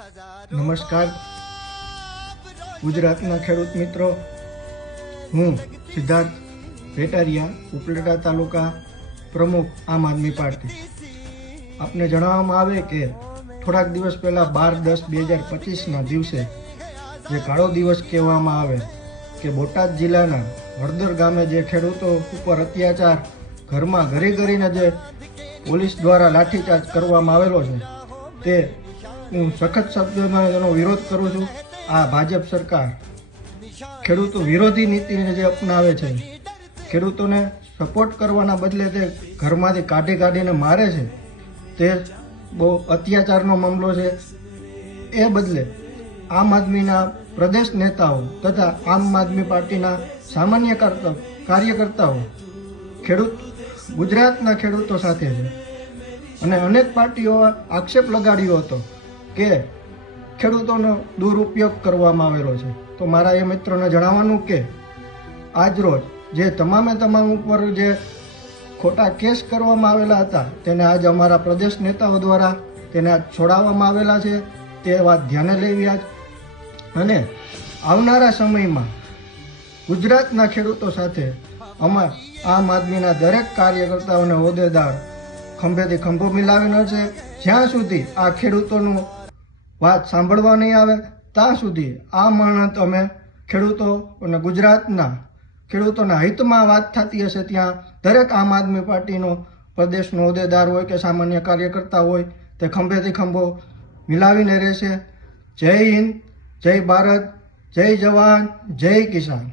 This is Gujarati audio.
નમસ્કાર. ગુજરાતના ખેડૂત મિત્રો, હું સિદ્ધાર્થ ભેટારિયા, ઉપલેટા તાલુકા પ્રમુખ આમ આદમી પાર્ટી. આપને જણાવવામાં આવે કે થોડાક દિવસ પહેલાં બાર દસ બે હજાર પચીસના દિવસે જે કાળો દિવસ કહેવામાં આવે કે બોટાદ જિલ્લાના હળદર ગામે જે ખેડૂતો ઉપર અત્યાચાર ઘરમાં ઘરે ઘરીને જે પોલીસ દ્વારા લાઠીચાર્જ કરવામાં આવેલો છે, તે હું સખત શબ્દોમાં તેનો વિરોધ કરું છું. આ ભાજપ સરકાર ખેડૂતો વિરોધી નીતિને જે અપનાવે છે, ખેડૂતોને સપોર્ટ કરવાના બદલે તે ઘરમાંથી કાઢી કાઢીને મારે છે, તે બહુ અત્યાચારનો મામલો છે. એ બદલે આમ આદમીના પ્રદેશ નેતાઓ તથા આમ આદમી પાર્ટીના સામાન્ય કાર્યકર્તાઓ ખેડૂત, ગુજરાતના ખેડૂતો સાથે છે. અને અનેક પાર્ટીઓ આક્ષેપ લગાડ્યો હતો. કે ખેડૂતોનો દુરુપયોગ કરવામાં આવેલો છે. તો મારા એ મિત્રોને જણાવવાનું કે આજરોજ જે તમામે તમામ ઉપર જે ખોટા કેસ કરવામાં આવેલા હતા, તેને આજ અમારા પ્રદેશ નેતાઓ દ્વારા તેને છોડાવવામાં આવેલા છે. તે વાત ધ્યાને લેવી આજ. અને આવનારા સમયમાં ગુજરાતના ખેડૂતો સાથે અમાર આમ આદમીના દરેક કાર્યકર્તાઓને હોદ્દેદાર ખંભેથી ખંભો મિલાવીનો છે. જ્યાં સુધી આ ખેડૂતોનું વાત સાંભળવા નહીં આવે ત્યાં સુધી આ માણસ અમે ખેડૂતો અને ગુજરાતના ખેડૂતોના હિતમાં વાત થતી હશે ત્યાં દરેક આમ આદમી પાર્ટીનો પ્રદેશનો હોદ્દેદાર હોય કે સામાન્ય કાર્યકર્તા હોય, તે ખંભેથી ખંભો મિલાવીને રહેશે. જય હિન્દ, જય ભારત, જય જવાન, જય કિસાન.